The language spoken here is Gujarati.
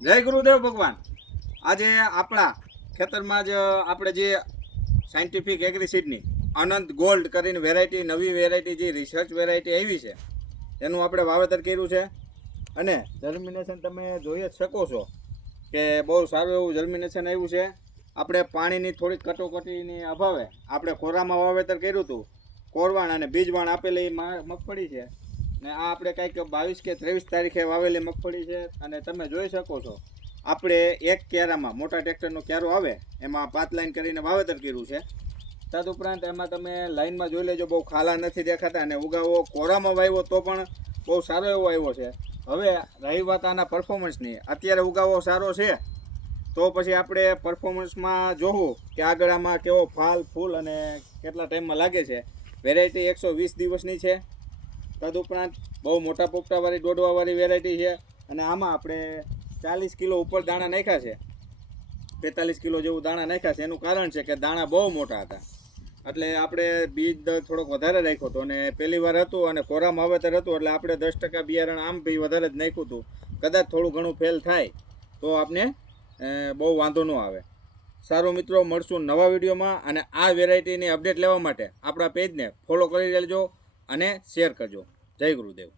જય ગુરુદેવ ભગવાન। આજે આપણા ખેતરમાં જ આપણે જે સાયન્ટિફિક એગ્રીસીડની અનંત ગોલ્ડ કરીને વેરાયટી, નવી વેરાયટી જે રિસર્ચ વેરાયટી આવી છે એનું આપણે વાવેતર કર્યું છે અને જર્મિનેશન તમે જોઈ જ શકો છો કે બહુ સારું એવું જર્મિનેશન આવ્યું છે। આપણે પાણીની થોડીક કટોકટીની અભાવે આપણે કોરામાં વાવેતર કર્યું હતું, કોરવાણ અને બીજવાણ આપેલી મગફળી છે ને આ આપણે કંઈક 22 કે 23 તારીખે વાવેલી મગફળી છે અને તમે જોઈ શકો છો આપણે એક ક્યારામાં મોટા ટ્રેક્ટરનો ક્યારો આવે એમાં 5 લાઈન કરીને વાવેતર કર્યું છે। તદુપરાંત એમાં તમે લાઈનમાં જોઈ લેજો, બહુ ખાલા નથી દેખાતા અને ઉગાવો કોરામાં વાવ્યો તો પણ બહુ સારો એવો આવ્યો છે। હવે રહી વાત આના પરફોર્મન્સની, અત્યારે ઉગાવો સારો છે તો પછી આપણે પરફોર્મન્સમાં જોવું કે આગળ આમાં કેવો ફાલ ફૂલ અને કેટલા ટાઈમમાં લાગે છે। વેરાયટી 120 દિવસની છે। તદુપરાંત બહુ મોટા પોપટાવાળી દોડવાવાળી વેરાયટી છે અને આમાં આપણે 40 કિલો ઉપર દાણા નાખ્યા છે, 45 કિલો જેવું દાણા નાખ્યા છે। એનું કારણ છે કે દાણા બહુ મોટા હતા એટલે આપણે બીજ દર થોડોક વધારે રાખ્યો હતો અને પહેલી વાર હતું અને કોરામાં વાવેતર હતું એટલે આપણે 10% બિયારણ આમ બી વધારે જ નાખ્યું હતું। કદાચ થોડું ઘણું ફેલ થાય તો આપણે બહુ વાંધો ન આવે। સારું મિત્રો, મળશું નવા વિડીયોમાં અને આ વેરાયટીની અપડેટ લેવા માટે આપણા પેજને ફોલો કરી લેજો અને શેર કરજો। જય ગુરુદેવ।